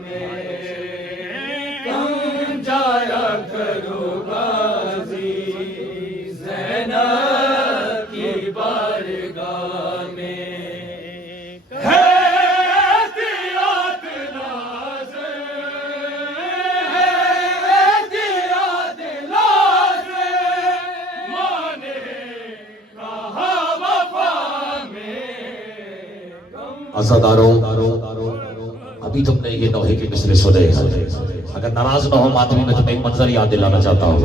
میں کم جایا کرو غازی زینب کی بارگاہ میں عزاداروں ابھی تم نے یہ نوحے کے مصرے سنے ہیں. اگر ناراض نہ ہو ماتمی میں تمہیں ایک منظر یاد دلانا چاہتا ہوں.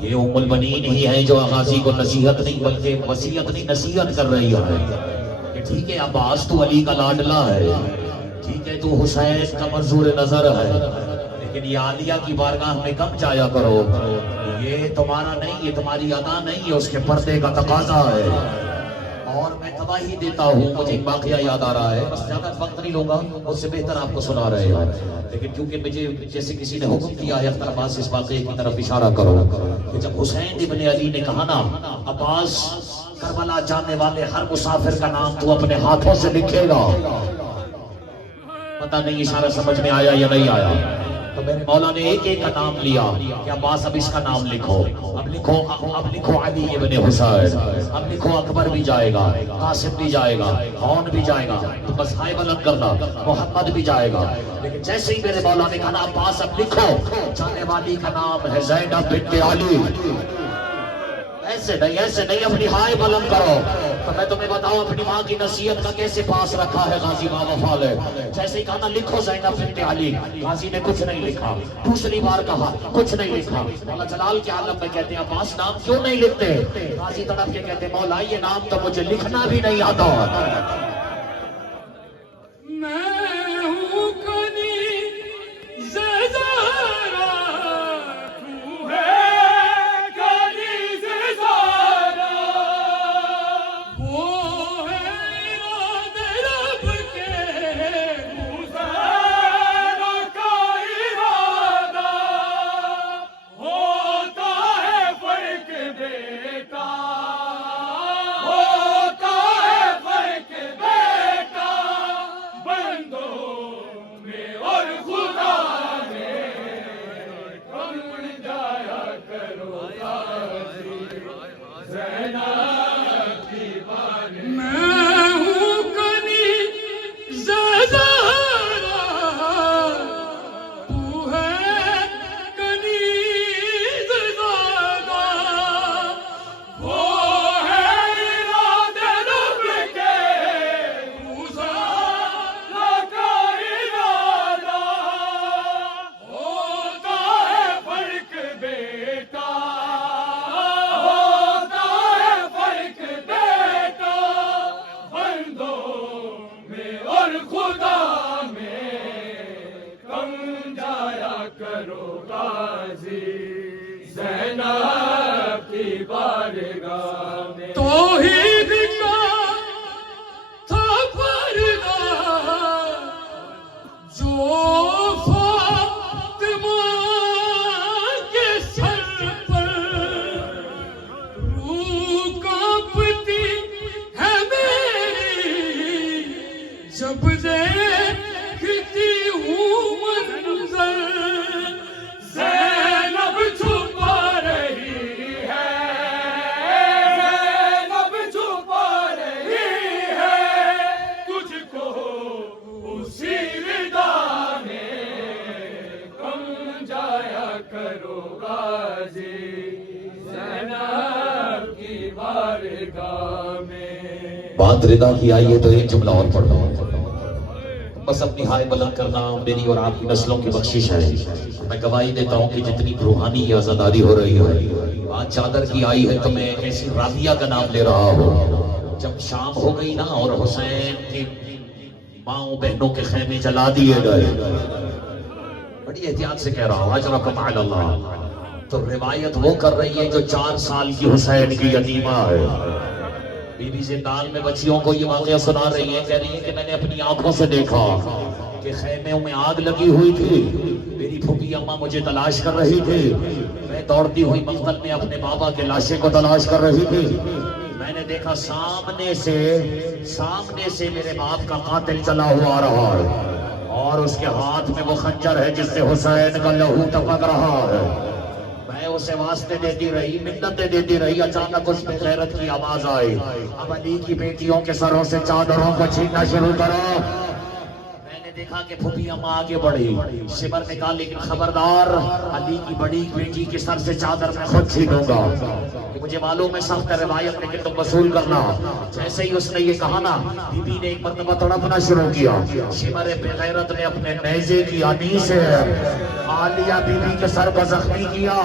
یہ ام البنین ہی ہے جو غازی کو نصیحت نہیں بلکہ وصیت نہیں نصیحت کر رہی ہے کہ ٹھیک ہے عباس تو علی کا لاڈلا ہے، ٹھیک ہے تو حسین کا منظور نظر ہے، لیکن یہ عالیہ کی بارگاہ میں کم جایا کرو. یہ تمہارا نہیں، یہ تمہاری ادا نہیں ہے، اس کے پردے کا تقاضا ہے. اور میں گواہی دیتا ہوں، مجھے ایک واقعہ یاد آ رہا ہے، بس زیادہ وقت نہیں لوں گا، اس سے بہتر آپ کو سنا رہے ہیں. لیکن کیونکہ مجھے جیسے کسی نے حکم کیا ہے اختر عباس اس واقعے کی طرف اشارہ کرو کہ جب حسین ابن علی نے کہا نا عباس کربلا جانے والے ہر مسافر کا نام تو اپنے ہاتھوں سے لکھے گا، پتہ نہیں اشارہ سمجھ میں آیا یا نہیں آیا. تو میرے مولا نے ایک ایک کا نام لیا کہ عباس اب اس کا نام لکھو، اب لکھو علی ابن حسین، اب لکھو اکبر بھی جائے گا، قاسم بھی جائے گا، خون بھی جائے گا، تو بس ہائے بلند کرنا، محمد بھی جائے گا. لیکن جیسے ہی میرے مولا نے کہا عباس اب لکھو جانے والی کا نام ہے زینب بنت علی، ایسے نہیں اپنی ہائے بلند کرو. تو میں تمہیں بتاؤں اپنی ماں کی نصیحت کا کیسے پاس رکھا ہے غازی باوفا نے. جیسے ہی کہا لکھو زینب بنت علی، غازی نے کچھ نہیں لکھا. دوسری بار کہا کچھ نہیں لکھا. مولا جلال کے عالم میں کہتے ہیں عباس نام کیوں نہیں لکھتے؟ غازی تڑپ کے کہتے ہیں مولا یہ نام تو مجھے لکھنا بھی نہیں آتا. بات رضا کی آئی ہے تو ایک جملہ اور پڑھ دو، بس اپنی ہائے بلند کرنا میری اور آپ کی نسلوں کی بخشش ہے. میں گواہی دیتا ہوں کہ جتنی روحانی آزاداری ہو رہی ہے آج چادر کی آئی ہے تو میں ایسی راضیہ کا نام لے رہا ہوں. جب شام ہو گئی نا اور حسین کی ماؤں بہنوں کے خیمے جلا دیے گئے، بڑی احتیاط سے کہہ رہا ہوں اجرکم علی اللہ، تو روایت وہ کر رہی ہے جو 4 سال کی حسین کی یتیمہ ہے. بی بی زندان میں بچیوں کو یہ واقعہ سنا رہی ہے، کہہ رہی ہے کہ میں نے اپنی آنکھوں سے دیکھا کہ خیموں میں آگ لگی ہوئی تھی، میری پھوپھی اماں مجھے تلاش کر رہی تھی، میں دوڑتی ہوئی مقتل میں اپنے بابا کے لاشے کو تلاش کر رہی تھی. میں نے دیکھا سامنے سے میرے باپ کا قاتل چلا ہوا آ رہا ہے اور اس کے ہاتھ میں وہ خنجر ہے جس سے حسین کا لہو ٹپک رہا ہے. میں اسے واسطے دیتی رہی، منتیں دیتی رہی، اچانک اس میں غیرت کی آواز آئی، اب علی کی بیٹیوں کے سروں سے چادروں کو چھیننا شروع کرو. میں نے دیکھا کہ پھوپھی اماں آگے بڑھی. شمر نے کہا لیکن خبردار، علی کی بڑی بیٹی کے سر سے چادر میں خود چھینوں گا. مجھے معلوم ہے سخت روایت لیکن تم وصول کرنا. جیسے ہی اس نے یہ کہا نا، بی بی نے ایک مرتبہ تڑپنا شروع کیا. شمر بے غیرت نے اپنے نیزے کی آنی سے عالیہ بی بی کے سر کو زخمی کیا.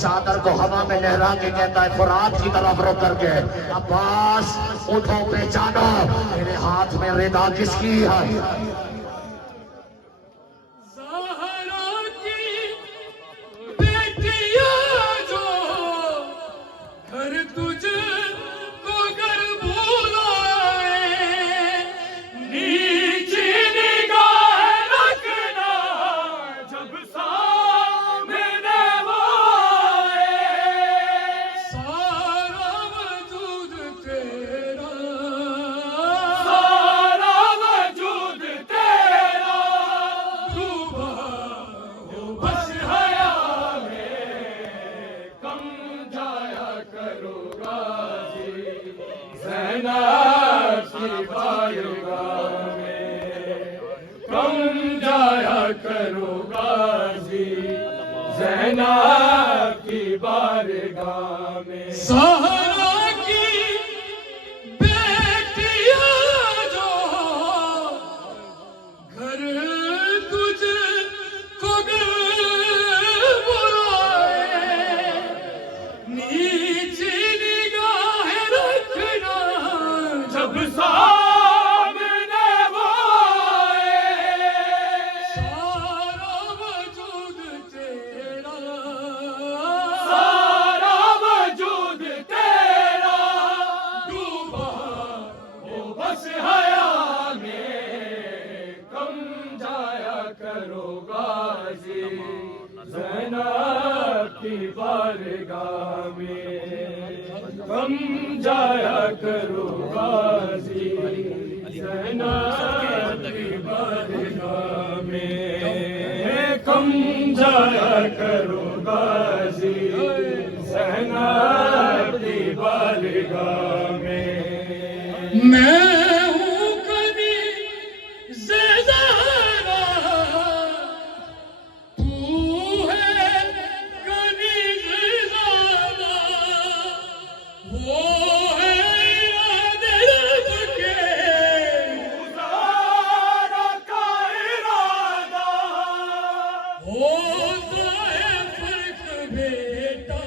چادر کو ہوا میں لہرا کے کہتا ہے فرات کی طرف رک کر کے، عباس اٹھو پہچانو میرے ہاتھ میں ردا کس کی ہے. زینب کی بارگاہ میں زہرا کی بیٹیاں جو گھر تجھ کو برائے، نیچی نگاہ رکھنا جب سامنے وہ آئے. سارا وجود تیرا، سارا وجود تیرا ڈوبا ہو بس حیا میں، کم جایا کرو غازی زینب کی بارگاہ میں، کم جایا کرو غازی زینب کی بارگاہ میں، کم جایا کرو غازی زینب کی بارگاہ میں. میں ہوں کنیز زہرا، تو ہے کنیز زہرا، وہ ہے یاد کے زہرا کا ارادہ ہوتا ہے فرق بیٹا،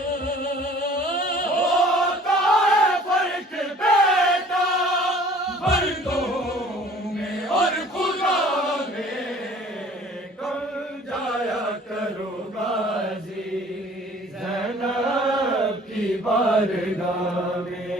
ہوتا ہے فرق بیٹا مردوں میں اور خدا میں، کم جایا کرو غازی زینب کی بارگاہ میں.